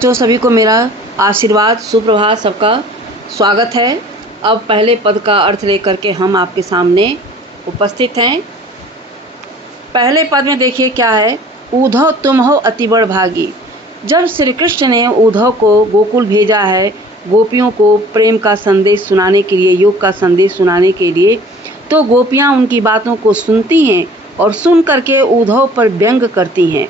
जो सभी को मेरा आशीर्वाद सुप्रभात सबका स्वागत है। अब पहले पद का अर्थ लेकर के हम आपके सामने उपस्थित हैं। पहले पद में देखिए क्या है, उद्धव तुम हो अति बड़ भागी। जब श्री कृष्ण ने उद्धव को गोकुल भेजा है गोपियों को प्रेम का संदेश सुनाने के लिए, योग का संदेश सुनाने के लिए, तो गोपियाँ उनकी बातों को सुनती हैं और सुन करके उद्धव पर व्यंग करती हैं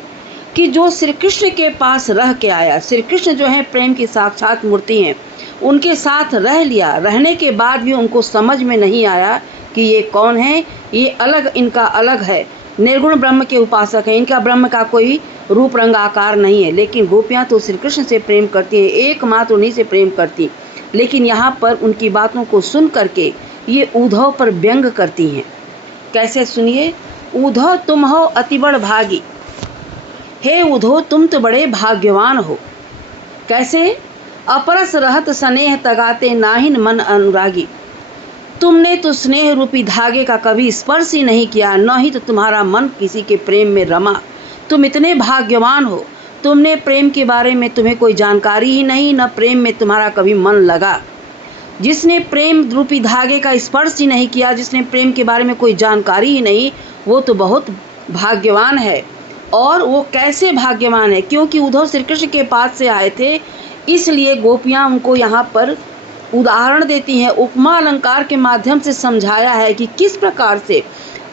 कि जो श्री कृष्ण के पास रह के आया, श्री कृष्ण जो है प्रेम की साक्षात मूर्ति हैं, उनके साथ रह लिया, रहने के बाद भी उनको समझ में नहीं आया कि ये कौन है, ये अलग, इनका अलग है, निर्गुण ब्रह्म के उपासक हैं, इनका ब्रह्म का कोई रूप रंग आकार नहीं है। लेकिन गोपियाँ तो श्री कृष्ण से प्रेम करती हैं, एकमात्र उन्हीं से प्रेम करती। लेकिन यहाँ पर उनकी बातों को सुन करके ये उद्धव पर व्यंग करती हैं। कैसे सुनिए, उद्धव तुम हो अति बड़ भागी। हे उद्धव तुम तो बड़े भाग्यवान हो। कैसे? अपरस रहत स्नेह तगाते नाहिन मन अनुरागी। तुमने तो स्नेह रूपी धागे का कभी स्पर्श ही नहीं किया, न ही तो तुम्हारा मन किसी के प्रेम में रमा। तुम इतने भाग्यवान हो, तुमने प्रेम के बारे में तुम्हें कोई जानकारी ही नहीं, न प्रेम में तुम्हारा कभी मन लगा। जिसने प्रेम रूपी धागे का स्पर्श ही नहीं किया, जिसने प्रेम के बारे में कोई जानकारी ही नहीं, वो तो बहुत भाग्यवान है। और वो कैसे भाग्यवान है? क्योंकि उद्धव श्री कृष्ण के पास से आए थे, इसलिए गोपियाँ उनको यहाँ पर उदाहरण देती हैं, उपमा अलंकार के माध्यम से समझाया है कि किस प्रकार से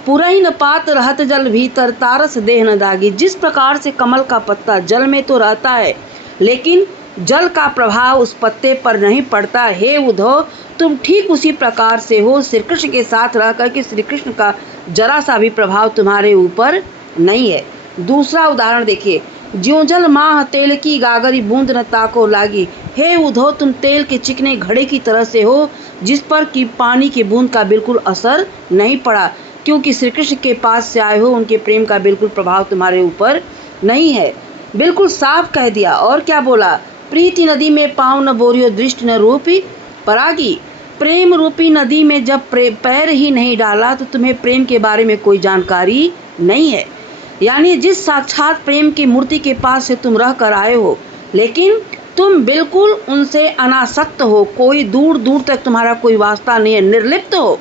पुरैन पात रहत जल भीतर तारस देह न दागी। जिस प्रकार से कमल का पत्ता जल में तो रहता है, लेकिन जल का प्रभाव उस पत्ते पर नहीं पड़ता। हे उद्धव तुम ठीक उसी प्रकार से हो, श्री कृष्ण के साथ रह कर के श्री कृष्ण का जरा सा भी प्रभाव तुम्हारे ऊपर नहीं है। दूसरा उदाहरण देखिए, ज्यों जल माह तेल की गागरी बूंद न ताको लागी। हे उद्धव तुम तेल के चिकने घड़े की तरह से हो, जिस पर कि पानी की बूंद का बिल्कुल असर नहीं पड़ा, क्योंकि श्री कृष्ण के पास से आए हो, उनके प्रेम का बिल्कुल प्रभाव तुम्हारे ऊपर नहीं है। बिल्कुल साफ कह दिया। और क्या बोला, प्रीति नदी में पाँव न बोरियो दृष्टि न रूपी परागी। प्रेम रूपी नदी में जब पैर ही नहीं डाला तो तुम्हें प्रेम के बारे में कोई जानकारी नहीं है। यानी जिस साक्षात प्रेम की मूर्ति के पास से तुम रह कर आए हो, लेकिन तुम बिल्कुल उनसे अनासक्त हो, कोई दूर दूर तक तुम्हारा कोई वास्ता नहीं है, निर्लिप्त हो।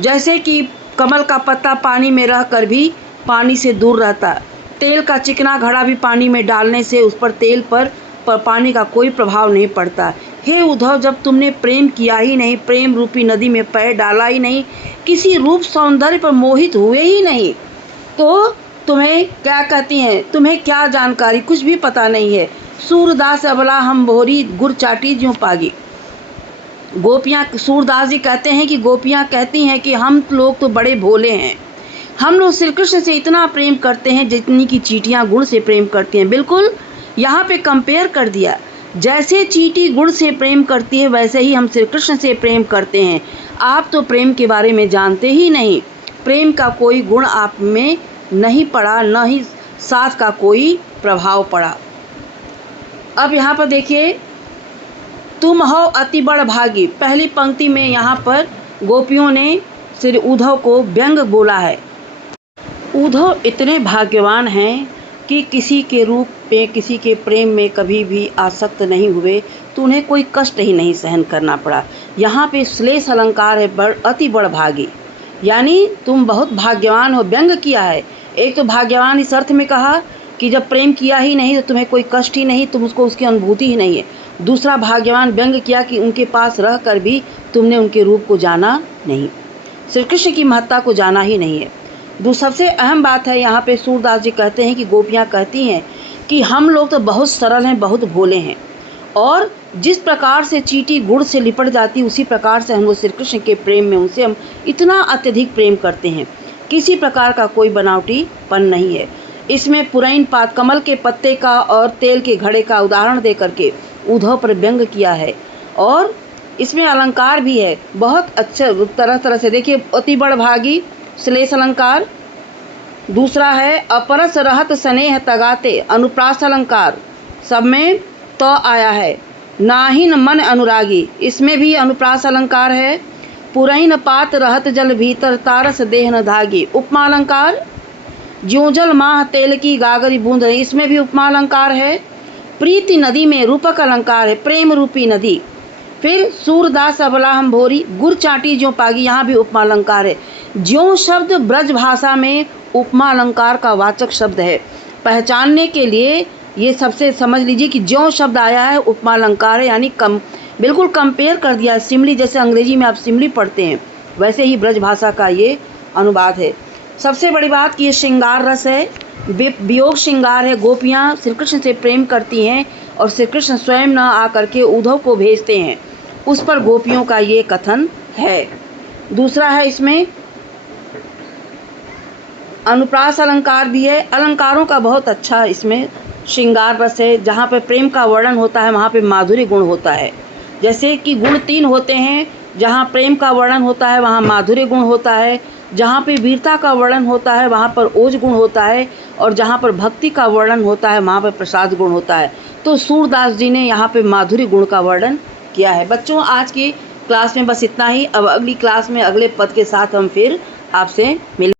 जैसे कि कमल का पत्ता पानी में रह कर भी पानी से दूर रहता, तेल का चिकना घड़ा भी पानी में डालने से उस पर तेल पर पानी का कोई प्रभाव नहीं पड़ता। हे उद्धव जब तुमने प्रेम किया ही नहीं, प्रेम रूपी नदी में पैर डाला ही नहीं, किसी रूप सौंदर्य पर मोहित हुए ही नहीं, तो तुम्हें क्या कहती हैं, तुम्हें क्या जानकारी, कुछ भी पता नहीं है। सूरदास अबला हम भोरी गुड़ चाटी ज्यों पागी। गोपियाँ, सूरदास जी कहते हैं कि गोपियाँ कहती हैं कि हम लोग तो बड़े भोले हैं, हम लोग श्री कृष्ण से इतना प्रेम करते हैं जितनी की चींटियाँ गुड़ से प्रेम करती हैं। बिल्कुल यहाँ पे कंपेयर कर दिया, जैसे चींटी गुड़ से प्रेम करती है वैसे ही हम श्री कृष्ण से प्रेम करते हैं। आप तो प्रेम के बारे में जानते ही नहीं, प्रेम का कोई गुण आप में नहीं पड़ा, न ही साथ का कोई प्रभाव पड़ा। अब यहाँ पर देखिए, तुम हो अति बड़ भागी। पहली पंक्ति में यहाँ पर गोपियों ने श्री उद्धव को व्यंग बोला है। उद्धव इतने भाग्यवान हैं कि किसी के रूप में, किसी के प्रेम में कभी भी आसक्त नहीं हुए, तो उन्हें कोई कष्ट ही नहीं सहन करना पड़ा। यहाँ पे श्लेष अलंकार है, अति बड़ भागी, यानी तुम बहुत भाग्यवान हो, व्यंग किया है। एक तो भाग्यवान इस अर्थ में कहा कि जब प्रेम किया ही नहीं तो तुम्हें कोई कष्ट ही नहीं, तुम उसको उसकी अनुभूति ही नहीं है। दूसरा भाग्यवान व्यंग किया कि उनके पास रह कर भी तुमने उनके रूप को जाना नहीं, श्री कृष्ण की महत्ता को जाना ही नहीं है। सबसे अहम बात है, यहाँ पे सूरदास जी कहते हैं कि गोपियाँ कहती हैं कि हम लोग तो बहुत सरल हैं, बहुत भोले हैं, और जिस प्रकार से चींटी गुड़ से लिपट जाती उसी प्रकार से हम लोग श्री कृष्ण के प्रेम में उनसे हम इतना अत्यधिक प्रेम करते हैं, किसी प्रकार का कोई बनावटीपन नहीं है। इसमें पुरैन पात, कमल के पत्ते का और तेल के घड़े का उदाहरण दे करके उद्धव पर व्यंग किया है। और इसमें अलंकार भी है बहुत अच्छा तरह तरह से। देखिए, अति बड़ भागी श्लेष अलंकार, दूसरा है अपरस रहत स्नेह तगाते, अनुप्रास अलंकार, सब में तो आया है। नाहिन मन अनुरागी, इसमें भी अनुप्रास अलंकार है। पुरैन पात रहत जल भीतर तारस देह न धागी, उपमा अलंकार। ज्यों जल माह तेल की गागरी बूंद, इसमें भी उपमा अलंकार है। प्रीति नदी में रूपक अलंकार है, प्रेम रूपी नदी। फिर सूरदास अबला हम भोरी, गुर चाटी ज्यों पागी, यहाँ भी उपमा अलंकार है। ज्यों शब्द ब्रज भाषा में उपमा अलंकार का वाचक शब्द है। पहचानने के लिए ये सबसे समझ लीजिए कि ज्यों शब्द आया है उपमा अलंकार है, यानी बिल्कुल कंपेयर कर दिया। सिमली, जैसे अंग्रेजी में आप सिमली पढ़ते हैं, वैसे ही ब्रज भाषा का ये अनुवाद है। सबसे बड़ी बात कि ये श्रृंगार रस है, वियोग श्रृंगार है। गोपियाँ श्री कृष्ण से प्रेम करती हैं और श्री कृष्ण स्वयं न आकर के उद्धव को भेजते हैं, उस पर गोपियों का ये कथन है। दूसरा है इसमें अनुप्रास अलंकार भी है। अलंकारों का बहुत अच्छा इसमें श्रृंगार रस है। जहाँ पे प्रेम का वर्णन होता है वहाँ पे माधुर्य गुण होता है। जैसे कि गुण 3 होते हैं, जहाँ प्रेम का वर्णन होता है वहाँ माधुर्य गुण होता है, जहाँ पे वीरता का वर्णन होता है वहाँ पर ओज गुण होता है, और जहाँ पर भक्ति का वर्णन होता है वहाँ पर प्रसाद गुण होता है। तो सूरदास जी ने यहाँ पे माधुर्य गुण का वर्णन किया है। बच्चों, आज की क्लास में बस इतना ही। अब अगली क्लास में अगले पद के साथ हम फिर आपसे मिल